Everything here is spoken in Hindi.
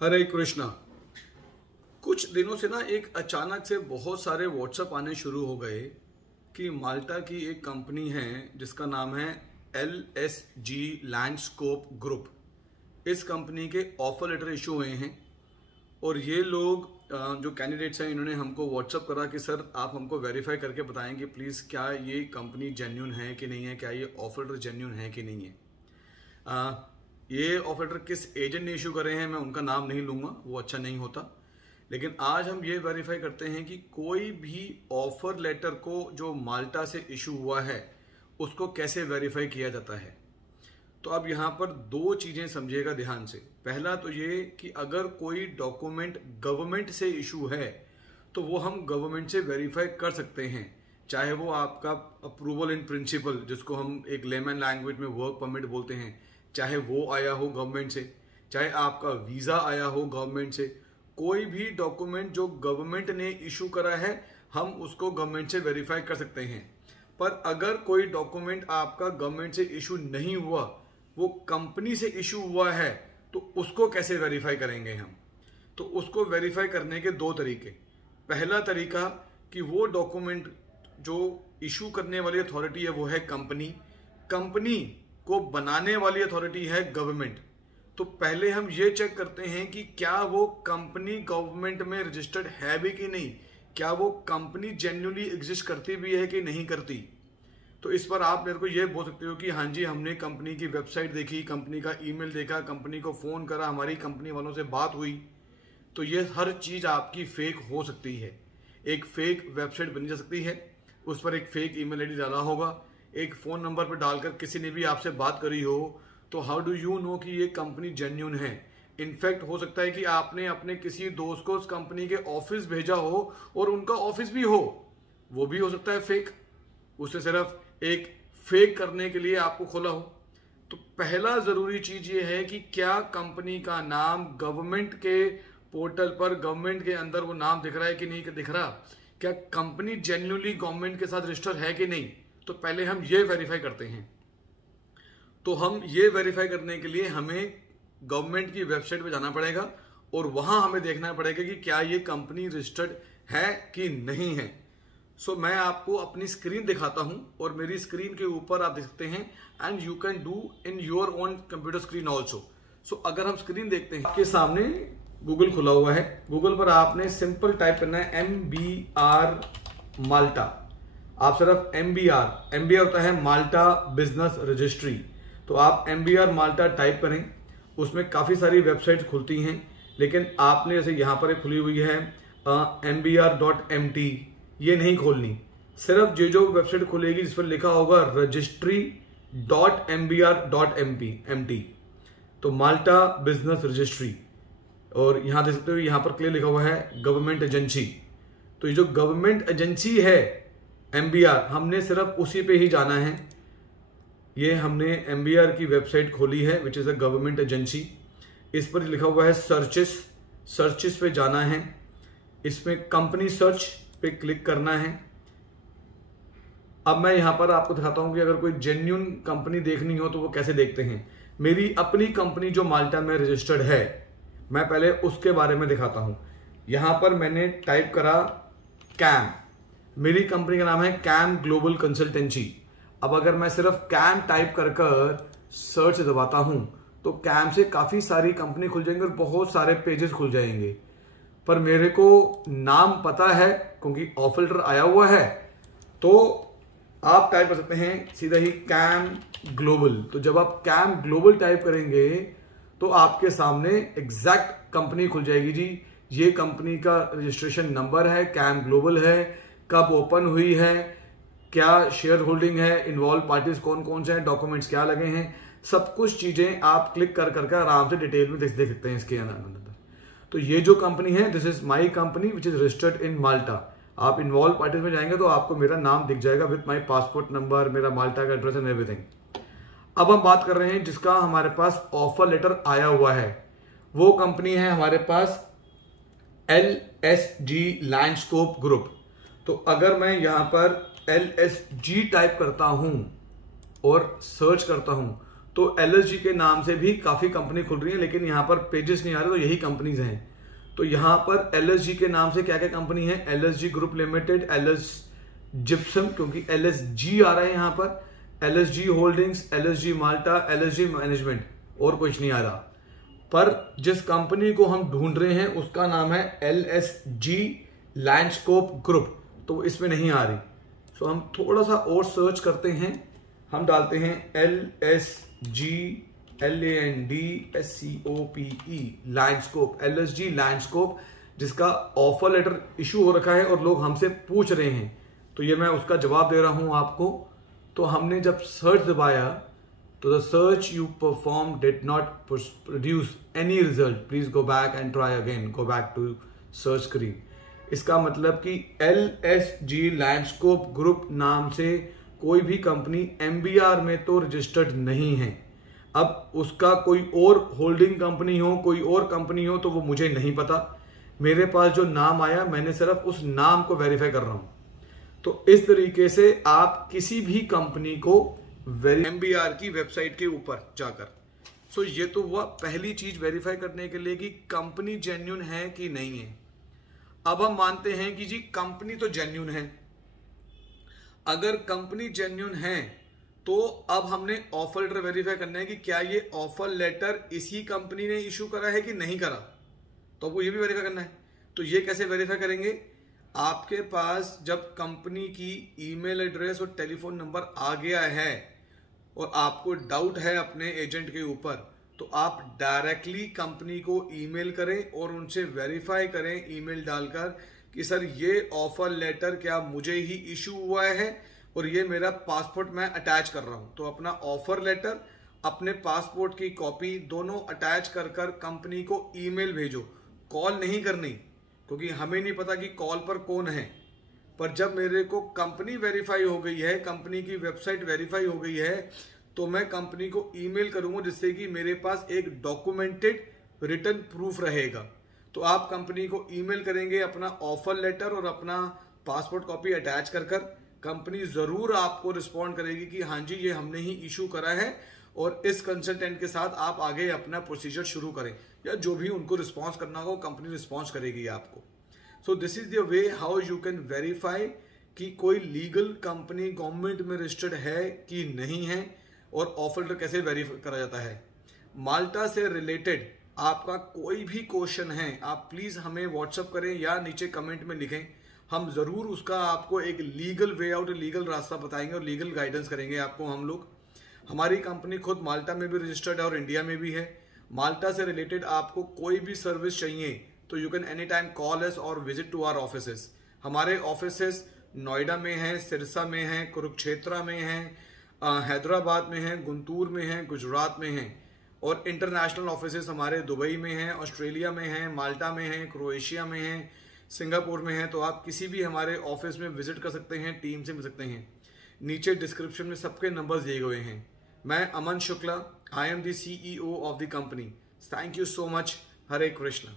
हरे कृष्णा। कुछ दिनों से ना एक अचानक से बहुत सारे व्हाट्सएप आने शुरू हो गए कि माल्टा की एक कंपनी है जिसका नाम है LSG लैंडस्कोप ग्रुप। इस कंपनी के ऑफर लेटर इशू हुए हैं और ये लोग जो कैंडिडेट्स हैं इन्होंने हमको व्हाट्सअप करा कि सर आप हमको वेरीफाई करके बताएं कि प्लीज़ क्या ये कंपनी जेन्युइन है कि नहीं है, क्या ये ऑफर लेटर जेन्युइन है कि नहीं है। ये ऑफर लेटर किस एजेंट ने इशू करे हैं मैं उनका नाम नहीं लूँगा, वो अच्छा नहीं होता। लेकिन आज हम ये वेरीफाई करते हैं कि कोई भी ऑफर लेटर को जो माल्टा से इशू हुआ है उसको कैसे वेरीफाई किया जाता है। तो अब यहाँ पर दो चीज़ें समझिएगा ध्यान से। पहला तो ये कि अगर कोई डॉक्यूमेंट गवर्नमेंट से इशू है तो वो हम गवर्नमेंट से वेरीफाई कर सकते हैं, चाहे वो आपका अप्रूवल इन प्रिंसिपल जिसको हम एक लेमन लैंग्वेज में वर्क परमिट बोलते हैं, चाहे वो आया हो गवर्नमेंट से, चाहे आपका वीज़ा आया हो गवर्नमेंट से। कोई भी डॉक्यूमेंट जो गवर्नमेंट ने इशू करा है हम उसको गवर्नमेंट से वेरीफाई कर सकते हैं। पर अगर कोई डॉक्यूमेंट आपका गवर्नमेंट से इशू नहीं हुआ, वो कंपनी से इशू हुआ है, तो उसको कैसे वेरीफाई करेंगे हम। तो उसको वेरीफाई करने के दो तरीके। पहला तरीका कि वो डॉक्यूमेंट जो इशू करने वाली अथॉरिटी है वो है कंपनी, कंपनी को बनाने वाली अथॉरिटी है गवर्नमेंट। तो पहले हम ये चेक करते हैं कि क्या वो कंपनी गवर्नमेंट में रजिस्टर्ड है भी कि नहीं, क्या वो कंपनी जेन्युइनली एग्जिस्ट करती भी है कि नहीं करती। तो इस पर आप मेरे को ये बोल सकते हो कि हाँ जी हमने कंपनी की वेबसाइट देखी, कंपनी का ईमेल देखा, कंपनी को फ़ोन करा, हमारी कंपनी वालों से बात हुई। तो ये हर चीज़ आपकी फेक हो सकती है। एक फेक वेबसाइट बनी जा सकती है, उस पर एक फेक ईमेल आईडी डाला होगा, एक फ़ोन नंबर पर डालकर किसी ने भी आपसे बात करी हो। तो हाउ डू यू नो कि ये कंपनी जेन्युइन है। इनफैक्ट हो सकता है कि आपने अपने किसी दोस्त को उस कंपनी के ऑफिस भेजा हो और उनका ऑफिस भी हो, वो भी हो सकता है फेक। उसे सिर्फ एक फेक करने के लिए आपको खोला हो। तो पहला ज़रूरी चीज़ ये है कि क्या कंपनी का नाम गवर्नमेंट के पोर्टल पर, गवर्नमेंट के अंदर वो नाम दिख रहा है कि नहीं दिख रहा, क्या कंपनी जेन्युइनली गवर्नमेंट के साथ रजिस्टर है कि नहीं। तो पहले हम ये वेरीफाई करते हैं। तो हम ये वेरीफाई करने के लिए हमें गवर्नमेंट की वेबसाइट पे जाना पड़ेगा और वहां हमें देखना पड़ेगा कि क्या ये कंपनी रजिस्टर्ड है कि नहीं है। सो मैं आपको अपनी स्क्रीन दिखाता हूं और मेरी स्क्रीन के ऊपर आप देख सकते हैं and you can do in your own computer screen also. So अगर हम स्क्रीन देखते हैं, आपके सामने गूगल खुला हुआ है। गूगल पर आपने सिंपल टाइप करना है MBR माल्टा। आप सिर्फ MBR होता है माल्टा बिजनेस रजिस्ट्री। तो आप MBR माल्टा टाइप करें, उसमें काफ़ी सारी वेबसाइट्स खुलती हैं, लेकिन आपने जैसे यहाँ पर एक खुली हुई है mbr.mt, ये नहीं खोलनी। सिर्फ जो वेबसाइट खुलेगी जिस पर लिखा होगा registry.mbr.mt, तो माल्टा बिजनेस रजिस्ट्री। और यहाँ देख सकते हो यहाँ पर क्लियर लिखा हुआ है गवर्नमेंट एजेंसी। तो ये जो गवर्नमेंट एजेंसी है MBR, हमने सिर्फ उसी पे ही जाना है। ये हमने MBR की वेबसाइट खोली है which is a government agency. इस पर लिखा हुआ है सर्चिस पे जाना है। इसमें कंपनी सर्च पे क्लिक करना है। अब मैं यहाँ पर आपको दिखाता हूँ कि अगर कोई जेन्युइन कंपनी देखनी हो तो वो कैसे देखते हैं। मेरी अपनी कंपनी जो माल्टा में रजिस्टर्ड है, मैं पहले उसके बारे में दिखाता हूँ। यहाँ पर मैंने टाइप करा कैम, मेरी कंपनी का नाम है कैम ग्लोबल कंसल्टेंसी। अब अगर मैं सिर्फ कैम टाइप कर सर्च दबाता हूं तो कैम से काफी सारी कंपनी खुल जाएंगे और बहुत सारे पेजेस खुल जाएंगे। पर मेरे को नाम पता है क्योंकि ऑफर लेटर आया हुआ है, तो आप टाइप कर सकते हैं सीधा ही कैम ग्लोबल। तो जब आप कैम ग्लोबल टाइप करेंगे तो आपके सामने एग्जैक्ट कंपनी खुल जाएगी। जी ये कंपनी का रजिस्ट्रेशन नंबर है, कैम ग्लोबल है, कब ओपन हुई है, क्या शेयर होल्डिंग है, इन्वॉल्व पार्टीज कौन कौन से हैं, डॉक्यूमेंट्स क्या लगे हैं, सब कुछ चीजें आप क्लिक कर आराम से डिटेल में देख सकते हैं इसके अंदर। तो ये जो कंपनी है this is my company which is registered in Malta. आप इन्वॉल्व पार्टीज में जाएंगे तो आपको मेरा नाम दिख जाएगा विथ माय पासपोर्ट नंबर, मेरा माल्टा का एड्रेस एंड एवरीथिंग। अब हम बात कर रहे हैं जिसका हमारे पास ऑफर लेटर आया हुआ है, वो कंपनी है हमारे पास LSG लैंडस्कोप ग्रुप। तो अगर मैं यहां पर LSG टाइप करता हूं और सर्च करता हूं तो LSG के नाम से भी काफी कंपनी खुल रही है, लेकिन यहाँ पर पेजेस नहीं आ रहे, तो यही कंपनीज हैं। तो यहाँ पर LSG के नाम से क्या क्या कंपनी है, LSG group limited, LS gypsum, क्योंकि LSG आ रहा है यहाँ पर, LSG होल्डिंग्स, LSG माल्टा, LSG मैनेजमेंट, और कुछ नहीं आ रहा। पर जिस कंपनी को हम ढूंढ रहे हैं उसका नाम है LSG लैंडस्कोप ग्रुप, तो इसमें नहीं आ रही। सो हम थोड़ा सा और सर्च करते हैं, हम डालते हैं LSG LANDSCOPE लैंडस्कोप, LSG लैंडस्कोप, जिसका ऑफर लेटर इशू हो रखा है और लोग हमसे पूछ रहे हैं, तो ये मैं उसका जवाब दे रहा हूं आपको। तो हमने जब सर्च दबाया तो the search you perform did not produce any result, please go back and try again, go back to search screen. इसका मतलब कि LSG लैंडस्कोप ग्रुप नाम से कोई भी कंपनी MBR में तो रजिस्टर्ड नहीं है। अब उसका कोई और होल्डिंग कंपनी हो, कोई और कंपनी हो, तो वो मुझे नहीं पता। मेरे पास जो नाम आया, मैंने सिर्फ उस नाम को वेरीफाई कर रहा हूं। तो इस तरीके से आप किसी भी कंपनी को MBR की वेबसाइट के ऊपर जाकर, सो ये तो हुआ पहली चीज वेरीफाई करने के लिए कि कंपनी जेन्युइन है कि नहीं है। अब हम मानते हैं कि जी कंपनी तो जेन्युइन है। अगर कंपनी जेन्युइन है तो अब हमने ऑफर लेटर वेरीफाई करना है कि क्या ये ऑफर लेटर इसी कंपनी ने इशू करा है कि नहीं करा, तो आपको ये भी वेरीफाई करना है। तो ये कैसे वेरीफाई करेंगे, आपके पास जब कंपनी की ईमेल एड्रेस और टेलीफोन नंबर आ गया है और आपको डाउट है अपने एजेंट के ऊपर, तो आप डायरेक्टली कंपनी को ईमेल करें और उनसे वेरीफाई करें ईमेल डालकर कि सर ये ऑफर लेटर क्या मुझे ही इशू हुआ है और ये मेरा पासपोर्ट मैं अटैच कर रहा हूं। तो अपना ऑफर लेटर, अपने पासपोर्ट की कॉपी दोनों अटैच कर कर कंपनी को ईमेल भेजो। कॉल नहीं करनी, क्योंकि हमें नहीं पता कि कॉल पर कौन है। पर जब मेरे को कंपनी वेरीफाई हो गई है, कंपनी की वेबसाइट वेरीफाई हो गई है, तो मैं कंपनी को ईमेल करूंगा, जिससे कि मेरे पास एक डॉक्यूमेंटेड रिटर्न प्रूफ रहेगा। तो आप कंपनी को ईमेल करेंगे अपना ऑफर लेटर और अपना पासपोर्ट कॉपी अटैच कर कर, कंपनी जरूर आपको रिस्पॉन्ड करेगी कि हाँ जी ये हमने ही इशू करा है, और इस कंसल्टेंट के साथ आप आगे अपना प्रोसीजर शुरू करें, या जो भी उनको रिस्पॉन्स करना होगा कंपनी रिस्पॉन्स करेगी आपको। So this is the way how you can verify कि कोई लीगल कंपनी गवर्नमेंट में रजिस्टर्ड है कि नहीं है, और ऑफर लेटर कैसे वेरीफाई करा जाता है। माल्टा से रिलेटेड आपका कोई भी क्वेश्चन है, आप प्लीज हमें व्हाट्सअप करें या नीचे कमेंट में लिखें, हम जरूर उसका आपको एक लीगल वे आउट, लीगल रास्ता बताएंगे और लीगल गाइडेंस करेंगे आपको हम लोग। हमारी कंपनी खुद माल्टा में भी रजिस्टर्ड है और इंडिया में भी है। माल्टा से रिलेटेड आपको कोई भी सर्विस चाहिए तो you can any time call अस और विजिट टू आवर ऑफिसेस। हमारे ऑफिसेस नोएडा में हैं, सिरसा में हैं, कुरुक्षेत्र में हैं, हैदराबाद में हैं, गुंटूर में हैं, गुजरात में हैं, और इंटरनेशनल ऑफिसेस हमारे दुबई में हैं, ऑस्ट्रेलिया में हैं, माल्टा में हैं, क्रोएशिया में हैं, सिंगापुर में हैं। तो आप किसी भी हमारे ऑफिस में विजिट कर सकते हैं, टीम से मिल सकते हैं। नीचे डिस्क्रिप्शन में सबके नंबर्स दिए हुए हैं। मैं Aman Shukla, I am the CEO of the company. Thank you so much. Hare Krishna.